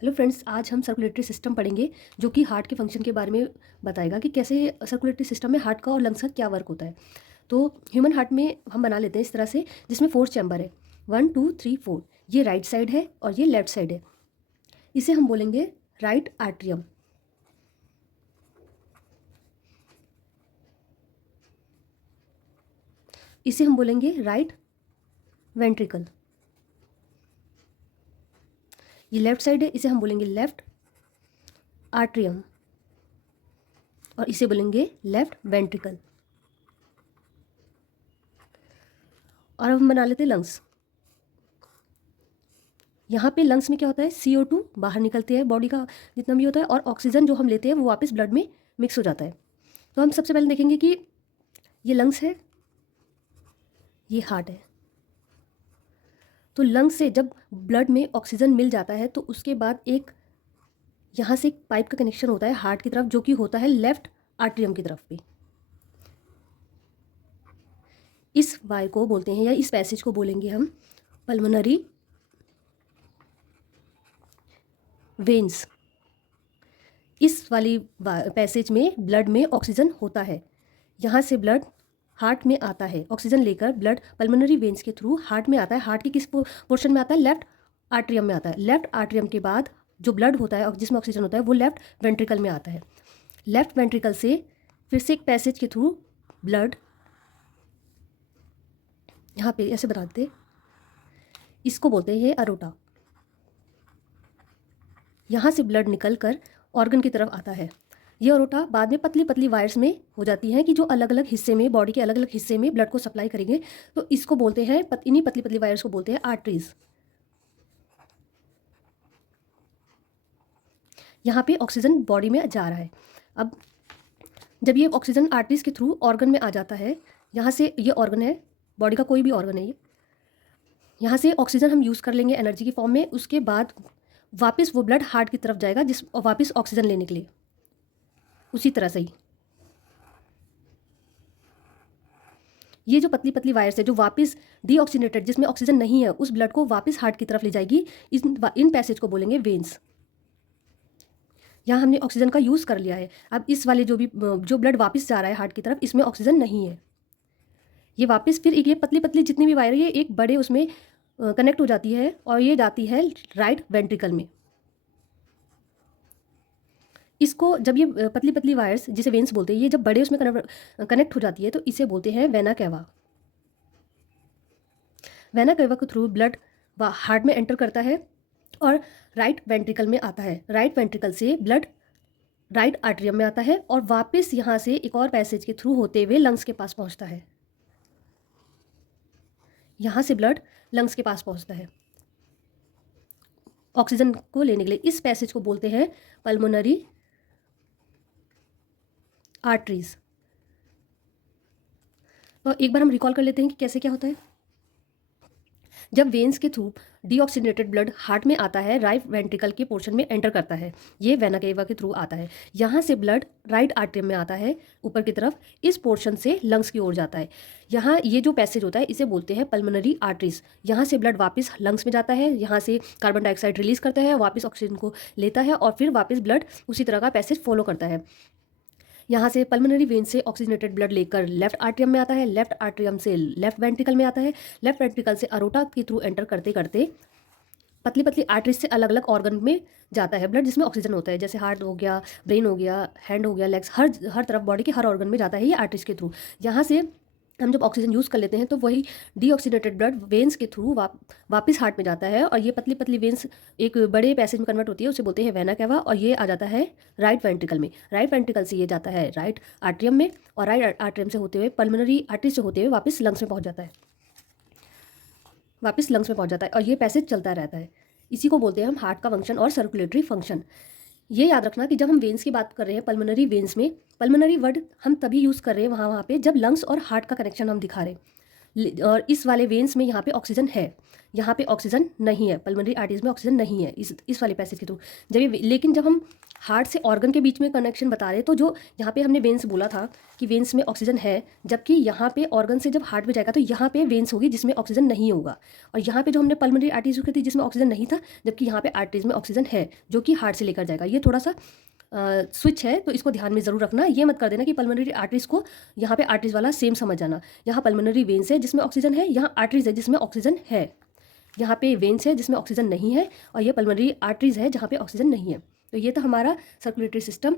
Hello friends, आज हम circulatory system पढ़ेंगे जो कि हार्ट के फंक्शन के बारे में बताएगा कि कैसे सर्कुलेटरी सिस्टम में हार्ट का और लंग्स का क्या वर्क होता है। तो ह्यूमन हार्ट में हम बना लेते हैं इस तरह से, जिसमें 4 चैम्बर है, 1 2 3 4। ये राइट साइड है और ये लेफ्ट साइड है। इसे हम बोलेंगे राइट आर्ट्रियम। इसे हम बोलेंगे राइट वेंट्रिकल। ये लेफ्ट साइड है, इसे हम बोलेंगे लेफ्ट आर्ट्रियम और इसे बोलेंगे लेफ्ट वेंट्रिकल। और अब हम बना लेते हैं लंग्स। यहाँ पे लंग्स में क्या होता है, CO2 बाहर निकलते हैं बॉडी का जितना भी होता है, और ऑक्सीजन जो हम लेते हैं वो वापस ब्लड में मिक्स हो जाता है। तो हम सबसे पहले देखेंगे कि ये लंग्स है, ये हार्ट है। तो लंग्स से जब ब्लड में ऑक्सीजन मिल जाता है तो उसके बाद एक यहाँ से एक पाइप का कनेक्शन होता है हार्ट की तरफ, जो कि होता है लेफ्ट आर्ट्रियम की तरफ पे। इस वायर को बोलते हैं, या इस पैसेज को बोलेंगे हम पल्मोनरी वेन्स। इस वाली पैसेज में ब्लड में ऑक्सीजन होता है। यहाँ से ब्लड हार्ट में आता है, ऑक्सीजन लेकर ब्लड पल्मोनरी वेन्स के थ्रू हार्ट में आता है। हार्ट के किस पोर्शन में आता है, लेफ्ट आर्ट्रियम में आता है। लेफ्ट आर्ट्रियम के बाद जो ब्लड होता है और जिसमें ऑक्सीजन होता है वो लेफ्ट वेंट्रिकल में आता है। लेफ्ट वेंट्रिकल से फिर से एक पैसेज के थ्रू ब्लड यहाँ पे ऐसे बताते, इसको बोलते हैं अरोटा। यहाँ से ब्लड निकल कर ऑर्गन की तरफ आता है। ये अरोटा बाद में पतली पतली वायर्स में हो जाती हैं कि जो अलग अलग हिस्से में, बॉडी के अलग अलग हिस्से में ब्लड को सप्लाई करेंगे। तो इसको बोलते हैं, इन्हीं पतली पतली वायर्स को बोलते हैं आर्टरीज। यहाँ पे ऑक्सीजन बॉडी में जा रहा है। अब जब ये ऑक्सीजन आर्टरीज के थ्रू ऑर्गन में आ जाता है, यहाँ से ये ऑर्गन है, बॉडी का कोई भी ऑर्गन है ये, यहाँ से ऑक्सीजन हम यूज़ कर लेंगे एनर्जी की फॉर्म में। उसके बाद वापस वो ब्लड हार्ट की तरफ जाएगा जिस वापस ऑक्सीजन लेने के लिए। उसी तरह से ही ये जो पतली पतली वायर्स है जो वापस डीऑक्सीनेटेड, जिसमें ऑक्सीजन नहीं है, उस ब्लड को वापस हार्ट की तरफ ले जाएगी। इन पैसेज को बोलेंगे वेन्स। यहाँ हमने ऑक्सीजन का यूज़ कर लिया है। अब इस वाले जो ब्लड वापस जा रहा है हार्ट की तरफ, इसमें ऑक्सीजन नहीं है। ये वापस फिर ये पतली पतली जितनी भी वायर है, ये एक बड़े उसमें कनेक्ट हो जाती है और ये जाती है राइट वेंट्रिकल में। इसको जब ये पतली पतली वायर्स, जिसे वेन्स बोलते हैं, ये जब बड़े उसमें कनेक्ट हो जाती है तो इसे बोलते हैं वेना कैवा। वेना कैवा के थ्रू ब्लड हार्ट में एंटर करता है और राइट वेंट्रिकल में आता है। राइट वेंट्रिकल से ब्लड राइट आर्ट्रियम में आता है और वापस यहाँ से एक और पैसेज के थ्रू होते हुए लंग्स के पास पहुँचता है। यहाँ से ब्लड लंग्स के पास पहुँचता है ऑक्सीजन को लेने के लिए। इस पैसेज को बोलते हैं पल्मोनरी आर्टरीज। तो एक बार हम रिकॉल कर लेते हैं कि कैसे क्या होता है। जब वेन्स के थ्रू डीऑक्सीनेटेड ब्लड हार्ट में आता है, राइट वेंट्रिकल के पोर्शन में एंटर करता है, ये वेना केवा के थ्रू आता है। यहाँ से ब्लड राइट आर्टरियम में आता है ऊपर की तरफ, इस पोर्शन से लंग्स की ओर जाता है। यहाँ ये जो पैसेज होता है इसे बोलते हैं पल्मोनरी आर्टरीज। यहाँ से ब्लड वापस लंग्स में जाता है, यहाँ से कार्बन डाइऑक्साइड रिलीज करता है, वापस ऑक्सीजन को लेता है और फिर वापस ब्लड उसी तरह का पैसेज फॉलो करता है। यहाँ से पल्मोनरी वेन से ऑक्सीजनेटेड ब्लड लेकर लेफ्ट आर्ट्रियम में आता है, लेफ्ट आर्ट्रियम से लेफ्ट वेंट्रिकल में आता है, लेफ्ट वेंट्रिकल से अरोटा के थ्रू एंटर करते करते पतली पतली आर्टरीज से अलग अलग ऑर्गन में जाता है ब्लड जिसमें ऑक्सीजन होता है, जैसे हार्ट हो गया, ब्रेन हो गया, हैंड हो गया, लेग्स, हर तरफ बॉडी के हर ऑर्गन में जाता है ये आर्टरीज के थ्रू। यहाँ से हम जब ऑक्सीजन यूज़ कर लेते हैं तो वही डीऑक्सीनेटेड ब्लड वेन्स के थ्रू वापस हार्ट में जाता है और ये पतली पतली वेन्स एक बड़े पैसेज में कन्वर्ट होती है, उसे बोलते हैं वेना कैवा, और ये आ जाता है राइट वेंट्रिकल में। राइट वेंट्रिकल से ये जाता है राइट आर्ट्रियम में और राइट आर्ट्रियम से होते हुए पल्मोनरी आर्टरी से होते हुए वापस लंग्स में पहुँच जाता है, वापस लंग्स में पहुँच जाता है और ये पैसेज चलता रहता है। इसी को बोलते हैं हम हार्ट का फंक्शन और सर्कुलेटरी फंक्शन। ये याद रखना कि जब हम वेन्स की बात कर रहे हैं पल्मोनरी वेन्स में, पल्मोनरी वर्ड हम तभी यूज़ कर रहे हैं वहाँ पे जब लंग्स और हार्ट का कनेक्शन हम दिखा रहे हैं। और इस वाले वेन्स में यहाँ पे ऑक्सीजन है, यहाँ पे ऑक्सीजन नहीं है, पल्मोनरी आर्टरीज में ऑक्सीजन नहीं है इस वाले पैसेज के थ्रू। लेकिन जब हम हार्ट से ऑर्गन के बीच में कनेक्शन बता रहे हैं, तो जो यहाँ पे हमने वेन्स बोला था कि वेन्स में ऑक्सीजन है, जबकि यहाँ पे ऑर्गन से जब हार्ट में जाएगा तो यहाँ पे वेन्स होगी जिसमें ऑक्सीजन नहीं होगा, और यहाँ पे जो हमने पल्मोनरी आर्टरीज की थी जिसमें ऑक्सीजन नहीं था, जबकि यहाँ पे आर्टरीज में ऑक्सीजन है जो कि हार्ट से लेकर जाएगा। ये थोड़ा सा स्विच है, तो इसको ध्यान में ज़रूर रखना। ये मत कर देना कि पल्मोनरी आर्टरीज को यहाँ पे आर्टरीज वाला सेम समझ जाना। यहाँ पल्मोनरी वेन्स है जिसमें ऑक्सीजन है, यहाँ आर्टरीज है जिसमें ऑक्सीजन है। यहाँ पे वेन्स है जिसमें ऑक्सीजन नहीं है, और ये पल्मोनरी आर्टरीज है जहाँ पे ऑक्सीजन नहीं है। तो ये था हमारा सर्कुलेटरी सिस्टम